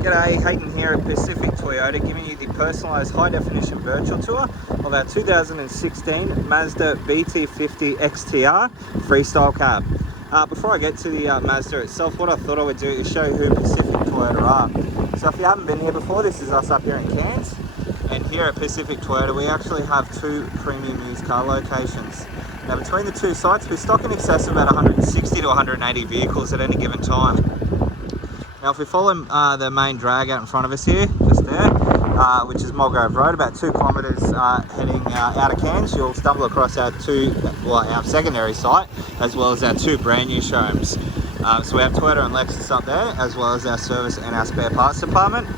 G'day, Hayden here at Pacific Toyota, giving you the personalised high-definition virtual tour of our 2016 Mazda Bt-50 XTR freestyle cab. Before I get to the Mazda itself, what I thought I would do is show you who Pacific Toyota are. So if you haven't been here before, this is us up here in Cairns, and here at Pacific Toyota we actually have two premium used car locations. Now between the two sites we stock in excess of about 160 to 180 vehicles at any given time. Now if we follow the main drag out in front of us here, just there, which is Mulgrave Road, about 2 kilometres heading out of Cairns, you'll stumble across our our secondary site, as well as our two brand new showrooms. So we have Toyota and Lexus up there, as well as our service and our spare parts department.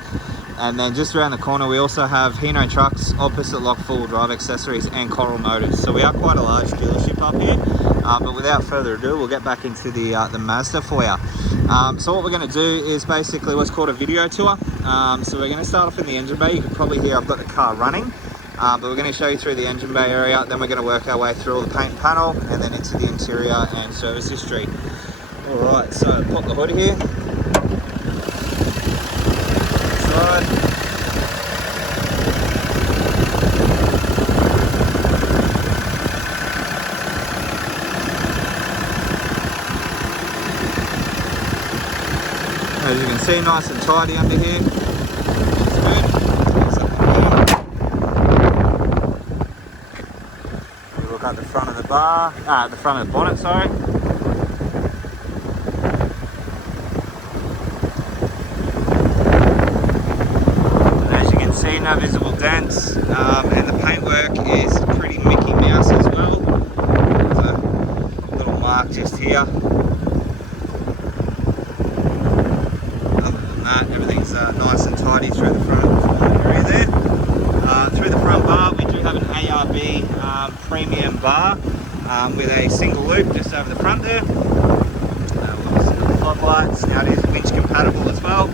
And then just around the corner we also have Hino Trucks, Opposite Lock Full Drive Accessories and Coral Motors. So we are quite a large dealership up here, but without further ado we'll get back into the Mazda for you. So what we're going to do is basically what's called a video tour. So we're going to start off in the engine bay. You can probably hear I've got the car running, but we're going to show you through the engine bay area. Then we're going to work our way through all the paint and panel and then into the interior and service history. Alright, so pop the hood here. Side. As you can see, nice and tidy under here. We look at the front of the bar, the front of the bonnet, sorry. And as you can see, no visible dents, and the paintwork is pretty Mickey Mouse as well. There's a little mark just here. Everything's nice and tidy through the front area there. Through the front bar we do have an ARB premium bar with a single loop just over the front there. Obviously got the floodlights. Now it is winch compatible as well.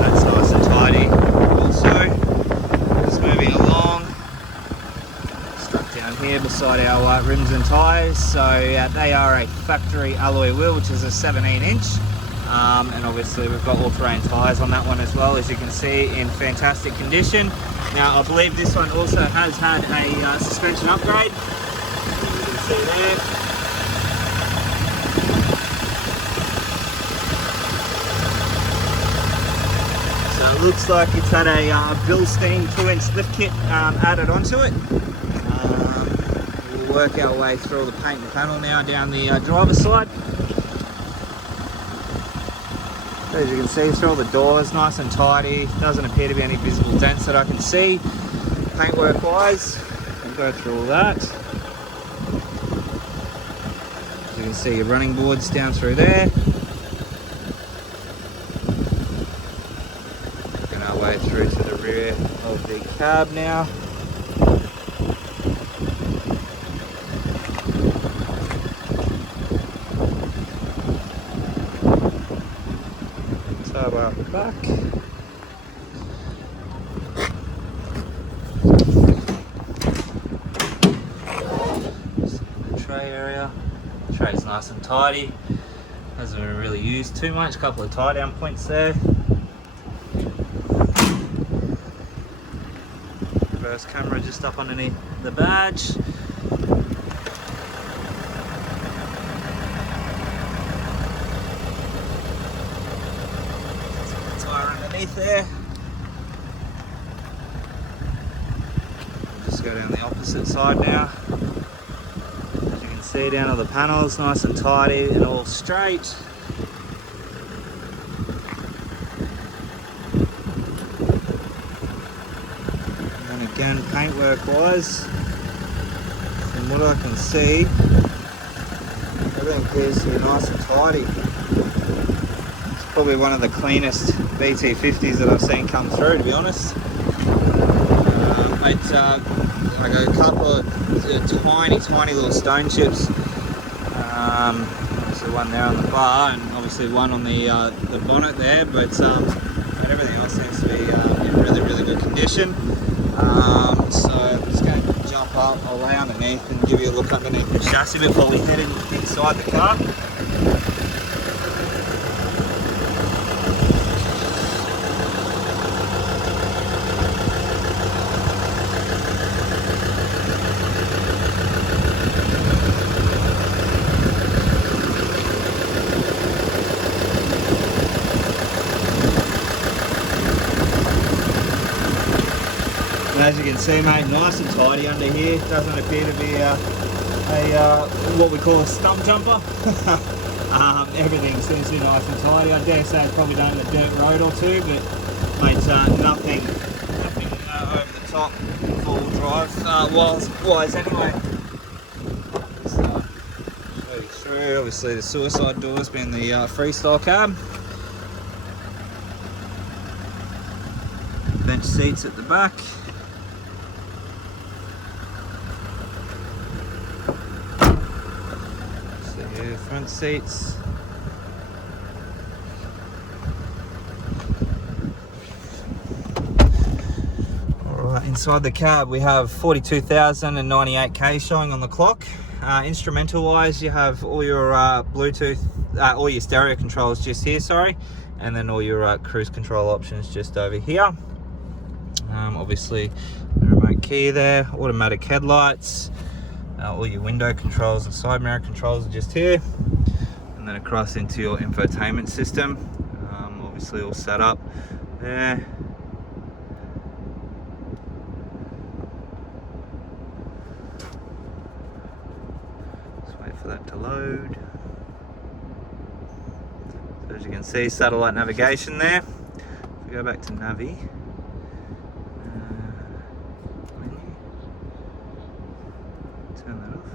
That's nice and tidy also. Just moving along. Down here beside our rims and tyres, so they are a factory alloy wheel, which is a 17-inch, and obviously we've got all-terrain tyres on that one as well, as you can see, in fantastic condition. Now I believe this one also has had a suspension upgrade, as you can see there. So it looks like it's had a Bilstein 2-inch lift kit added onto it. Work our way through all the paint and panel now down the driver's side. As you can see, through all the doors, nice and tidy. Doesn't appear to be any visible dents that I can see. Paintwork wise, we'll go through all that. As you can see, your running boards down through there. Working our way through to the rear of the cab now. Out the back. Tray area. The tray's nice and tidy. Hasn't been really used too much. A couple of tie down points there. Reverse camera just up underneath the badge. There. We'll just go down the opposite side now. As you can see, down to the panels, nice and tidy and all straight. And again, paintwork wise, from what I can see, everything appears to be nice and tidy. Probably one of the cleanest BT50s that I've seen come through, to be honest. Like a couple of tiny little stone chips. Obviously one there on the bar, and obviously one on the bonnet there, but everything else seems to be in really good condition. So I'm just going to jump up, I'll lay underneath and give you a look underneath the chassis before we head inside the car. As you can see, mate, nice and tidy under here. Doesn't appear to be what we call a stump jumper. Everything seems to be nice and tidy. I dare say it's probably done a dirt road or two, but mate, nothing over the top, full drive wise anyway. So, show you through. Obviously, the suicide doors being the freestyle cab. Bench seats at the back. Front seats. Alright, inside the cab we have 42,098 K showing on the clock. Instrumental wise, you have all your Bluetooth, all your stereo controls just here, sorry, and then all your cruise control options just over here. Obviously, the remote key there, automatic headlights. All your window controls and side mirror controls are just here, and then across into your infotainment system. Obviously all set up there. Just wait for that to load. So as you can see, satellite navigation there. If we go back to Navi, turn that off,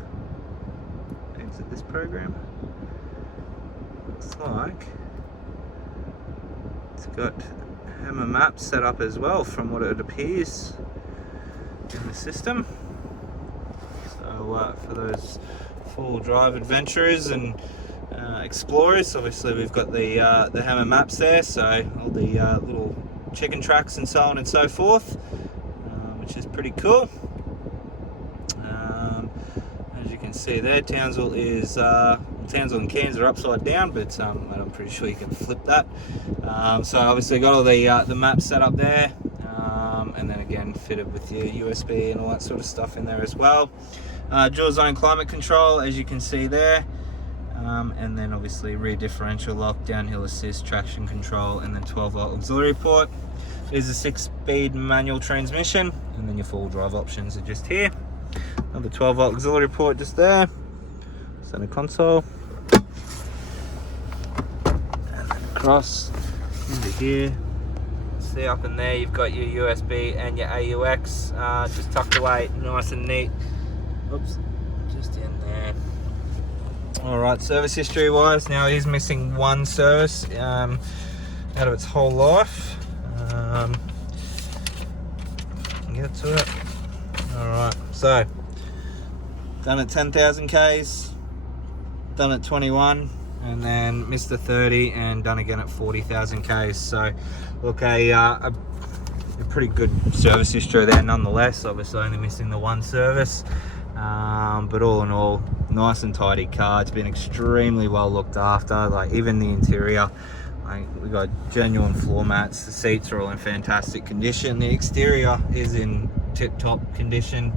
exit this program. Looks like it's got Hammer maps set up as well from what it appears in the system. So for those full drive adventurers and explorers, obviously we've got the Hammer maps there, so all the little chicken tracks and so on and so forth, which is pretty cool. As you can see there, Townsville is Townsville and Cairns are upside down, but I'm pretty sure you can flip that. So obviously got all the maps set up there, and then again fitted with your USB and all that sort of stuff in there as well. Dual zone climate control, as you can see there, and then obviously rear differential lock, downhill assist, traction control, and then 12-volt auxiliary port. There's a 6-speed manual transmission, and then your full drive options are just here. Another 12-volt auxiliary port just there. Center console. And then across into here. See up in there, you've got your USB and your AUX just tucked away nice and neat. Oops, just in there. Alright, service history wise, now it is missing one service out of its whole life. Get to it. Alright, so done at 10,000 Ks, done at 21, and then missed the 30 and done again at 40,000 Ks. So look, a pretty good service history there nonetheless. Obviously only missing the one service, but all in all, nice and tidy car. It's been extremely well looked after, like even the interior. We got genuine floor mats, the seats are all in fantastic condition, the exterior is in tip-top condition.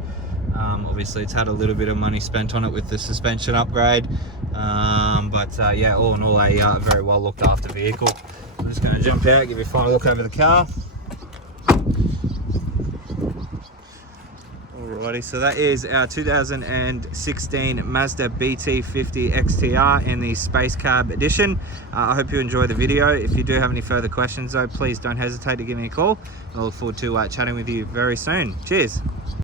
Obviously it's had a little bit of money spent on it with the suspension upgrade, but yeah, all in all a very well looked after vehicle. I'm just going to jump out, give you a final look over the car. Alrighty, so that is our 2016 Mazda Bt-50 XTR in the Space Cab edition. I hope you enjoy the video. If you do have any further questions though, please don't hesitate to give me a call. I look forward to chatting with you very soon. Cheers.